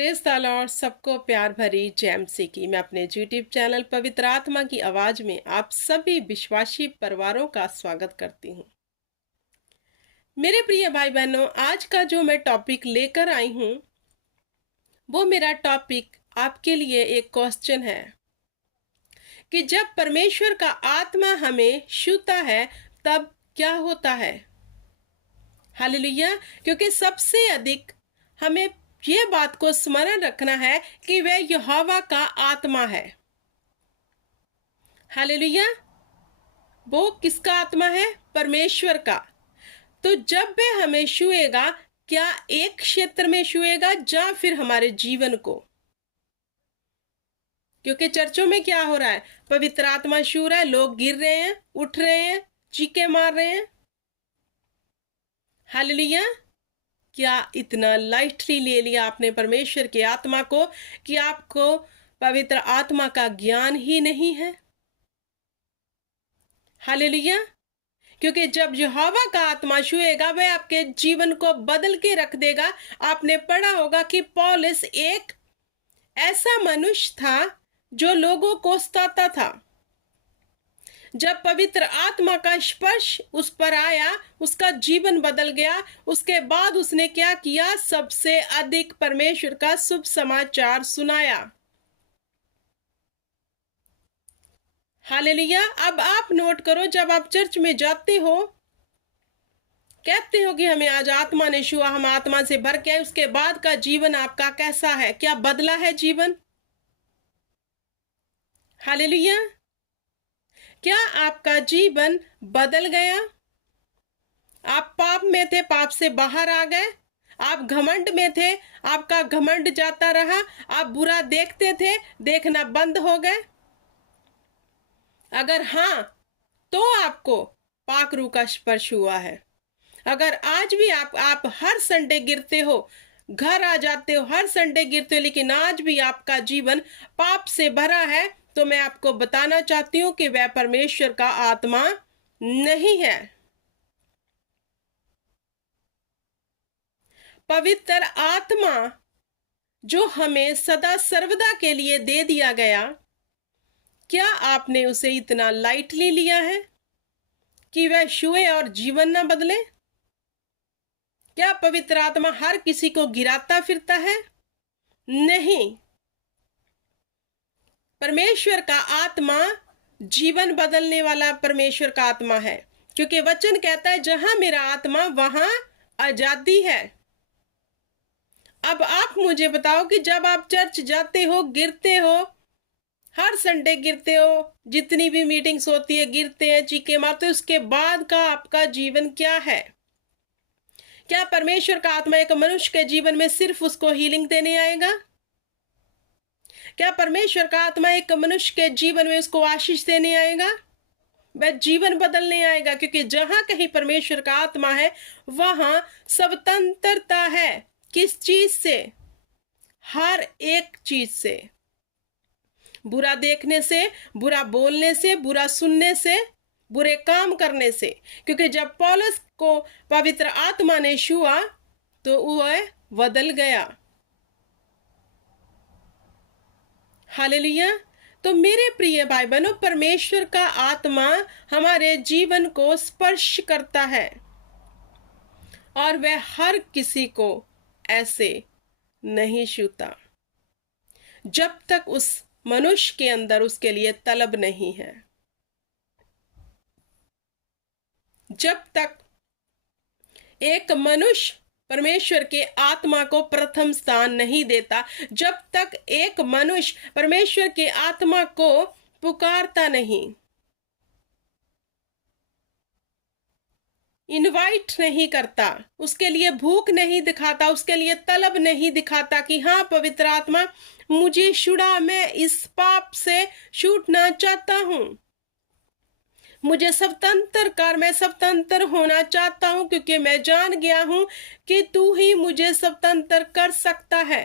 Praise the Lord. सबको प्यार भरी जय मसीह की। मैं अपने यूट्यूब चैनल पवित्र आत्मा की आवाज में आप सभी विश्वासी परिवारों का स्वागत करती हूँ। मेरे प्रिय भाई बहनों, आज का जो मैं टॉपिक लेकर आई हूँ वो मेरा टॉपिक आपके लिए एक क्वेश्चन है कि जब परमेश्वर का आत्मा हमें छूता है तब क्या होता है। हालेलुया। क्योंकि सबसे अधिक हमें ये बात को स्मरण रखना है कि वह यहोवा का आत्मा है। हालेलुया। वो किसका आत्मा है? परमेश्वर का। तो जब वह हमें छुएगा, क्या एक क्षेत्र में छुएगा या फिर हमारे जीवन को? क्योंकि चर्चों में क्या हो रहा है? पवित्र आत्मा छू रहा है, लोग गिर रहे हैं, उठ रहे हैं, चीखे मार रहे हैं। हालेलुया। क्या इतना लाइटली ले लिया आपने परमेश्वर के आत्मा को कि आपको पवित्र आत्मा का ज्ञान ही नहीं है? हालेलुया। क्योंकि जब यहोवा का आत्मा छुएगा वह आपके जीवन को बदल के रख देगा। आपने पढ़ा होगा कि पौलुस एक ऐसा मनुष्य था जो लोगों को सताता था। जब पवित्र आत्मा का स्पर्श उस पर आया, उसका जीवन बदल गया। उसके बाद उसने क्या किया? सबसे अधिक परमेश्वर का शुभ समाचार सुनाया। हालेलुया। अब आप नोट करो, जब आप चर्च में जाते हो, कहते हो कि हमें आज आत्मा ने छुआ, हम आत्मा से भर के आए, उसके बाद का जीवन आपका कैसा है? क्या बदला है जीवन? हालेलुया। क्या आपका जीवन बदल गया? आप पाप में थे, पाप से बाहर आ गए। आप घमंड में थे, आपका घमंड जाता रहा। आप बुरा देखते थे, देखना बंद हो गए। अगर हाँ, तो आपको पाक रूह का स्पर्श हुआ है। अगर आज भी आप हर संडे गिरते हो, घर आ जाते हो, हर संडे गिरते हो, लेकिन आज भी आपका जीवन पाप से भरा है, तो मैं आपको बताना चाहती हूँ कि वह परमेश्वर का आत्मा नहीं है। पवित्र आत्मा जो हमें सदा सर्वदा के लिए दे दिया गया, क्या आपने उसे इतना लाइटली लिया है कि वह छुए और जीवन ना बदले? क्या पवित्र आत्मा हर किसी को गिराता फिरता है? नहीं। परमेश्वर का आत्मा जीवन बदलने वाला परमेश्वर का आत्मा है। क्योंकि वचन कहता है, जहां मेरा आत्मा वहां आजादी है। अब आप मुझे बताओ कि जब आप चर्च जाते हो, गिरते हो, हर संडे गिरते हो, जितनी भी मीटिंग्स होती है गिरते हैं, चीखे मारते हो, उसके बाद का आपका जीवन क्या है? क्या परमेश्वर का आत्मा एक मनुष्य के जीवन में सिर्फ उसको हीलिंग देने आएगा? क्या परमेश्वर का आत्मा एक मनुष्य के जीवन में उसको आशीष देने आएगा? वह जीवन बदलने आएगा। क्योंकि जहां कहीं परमेश्वर का आत्मा है वहां स्वतंत्रता है। किस चीज से? हर एक चीज से। बुरा देखने से, बुरा बोलने से, बुरा सुनने से, बुरे काम करने से। क्योंकि जब पौलुस को पवित्र आत्मा ने छुआ तो वह बदल गया। हालेलुया। तो मेरे प्रिय भाई बहनों, परमेश्वर का आत्मा हमारे जीवन को स्पर्श करता है और वह हर किसी को ऐसे नहीं छूता जब तक उस मनुष्य के अंदर उसके लिए तलब नहीं है। जब तक एक मनुष्य परमेश्वर के आत्मा को प्रथम स्थान नहीं देता, जब तक एक मनुष्य परमेश्वर के आत्मा को पुकारता नहीं, इनवाइट नहीं करता, उसके लिए भूख नहीं दिखाता, उसके लिए तलब नहीं दिखाता कि हाँ पवित्र आत्मा मुझे छुड़ा, मैं इस पाप से छूटना चाहता हूं, मुझे स्वतंत्र कर, मैं स्वतंत्र होना चाहता हूं, क्योंकि मैं जान गया हूं कि तू ही मुझे स्वतंत्र कर सकता है।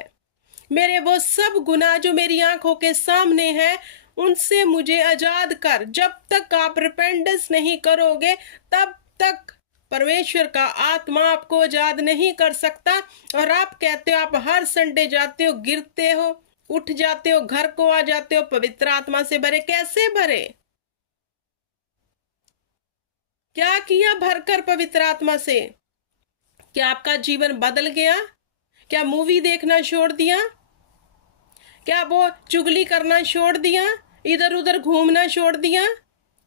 मेरे वो सब गुनाह जो मेरी आंखों के सामने हैं उनसे मुझे आजाद कर। जब तक आप रिपेंडेंस नहीं करोगे तब तक परमेश्वर का आत्मा आपको आजाद नहीं कर सकता। और आप कहते हो आप हर संडे जाते हो, गिरते हो, उठ जाते हो, घर को आ जाते हो, पवित्र आत्मा से भरे। कैसे भरे? क्या किया भरकर पवित्र आत्मा से? क्या आपका जीवन बदल गया? क्या मूवी देखना छोड़ दिया? क्या वो चुगली करना छोड़ दिया? इधर उधर घूमना छोड़ दिया?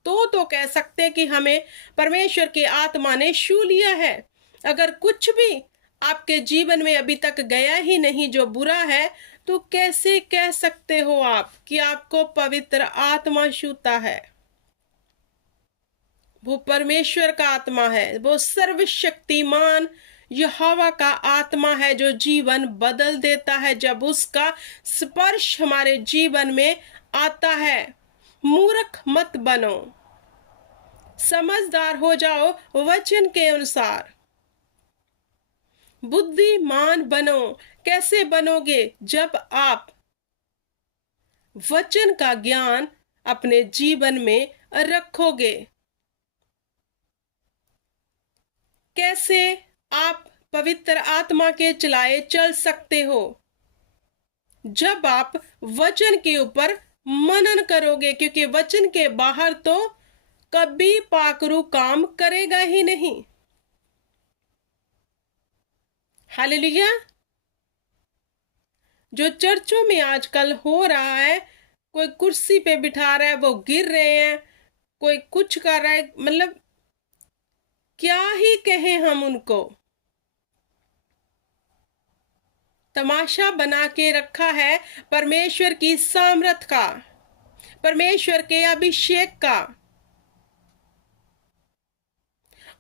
तो कह सकते हैं कि हमें परमेश्वर की आत्मा ने छू लिया है। अगर कुछ भी आपके जीवन में अभी तक गया ही नहीं जो बुरा है, तो कैसे कह सकते हो आप कि आपको पवित्र आत्मा छूता है? वो परमेश्वर का आत्मा है, वो सर्वशक्तिमान यहोवा का आत्मा है जो जीवन बदल देता है जब उसका स्पर्श हमारे जीवन में आता है। मूर्ख मत बनो, समझदार हो जाओ वचन के अनुसार। बुद्धिमान बनो। कैसे बनोगे? जब आप वचन का ज्ञान अपने जीवन में रखोगे। कैसे आप पवित्र आत्मा के चलाए चल सकते हो? जब आप वचन के ऊपर मनन करोगे, क्योंकि वचन के बाहर तो कभी पाखरू काम करेगा ही नहीं। हालेलुया। जो चर्चों में आजकल हो रहा है, कोई कुर्सी पे बिठा रहा है, वो गिर रहे हैं, कोई कुछ कर रहा है, मतलब क्या ही कहें हम उनको। तमाशा बना के रखा है परमेश्वर की सामर्थ का, परमेश्वर के अभिषेक का।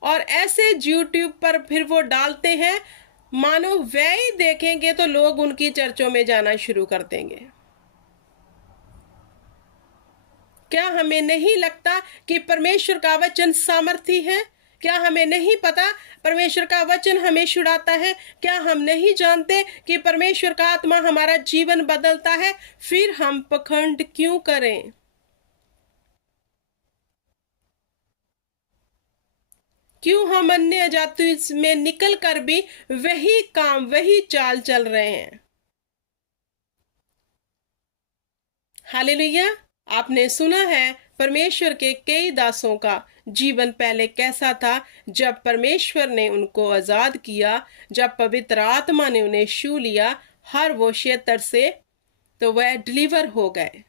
और ऐसे यूट्यूब पर फिर वो डालते हैं, मानो वह ही देखेंगे तो लोग उनकी चर्चों में जाना शुरू कर देंगे। क्या हमें नहीं लगता कि परमेश्वर का वचन सामर्थी है? क्या हमें नहीं पता परमेश्वर का वचन हमें छुड़ाता है? क्या हम नहीं जानते कि परमेश्वर का आत्मा हमारा जीवन बदलता है? फिर हम पखंड क्यों करें? क्यों हम अन्य जाति में निकल कर भी वही काम, वही चाल चल रहे हैं? हालेलुया। आपने सुना है परमेश्वर के कई दासों का जीवन पहले कैसा था। जब परमेश्वर ने उनको आजाद किया, जब पवित्र आत्मा ने उन्हें छू लिया हर वो क्षेत्र से, तो वह डिलीवर हो गए।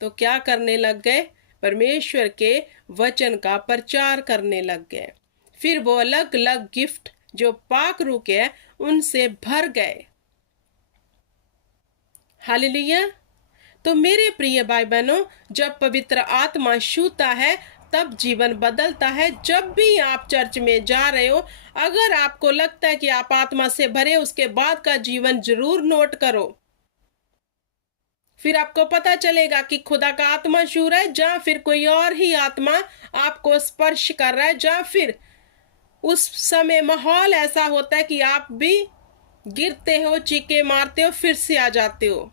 तो क्या करने लग गए? परमेश्वर के वचन का प्रचार करने लग गए। फिर वो अलग अलग गिफ्ट जो पाक रूक है उनसे भर गए। हालेलुया। तो मेरे प्रिय भाई बहनों, जब पवित्र आत्मा छूता है तब जीवन बदलता है। जब भी आप चर्च में जा रहे हो, अगर आपको लगता है कि आप आत्मा से भरे, उसके बाद का जीवन जरूर नोट करो। फिर आपको पता चलेगा कि खुदा का आत्मा छू रहा है, या फिर कोई और ही आत्मा आपको स्पर्श कर रहा है, या फिर उस समय माहौल ऐसा होता है कि आप भी गिरते हो, चीखे मारते हो, फिर से आ जाते हो।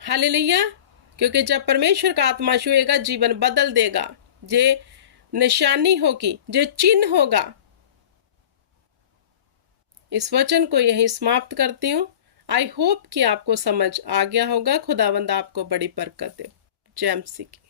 हालेलुया। क्योंकि जब परमेश्वर का आत्मा छुएगा, जीवन बदल देगा। ये निशानी होगी, ये चिन्ह होगा। इस वचन को यही समाप्त करती हूँ। आई होप कि आपको समझ आ गया होगा। खुदावंद आपको बड़ी बरकत दे। जय मसीह की।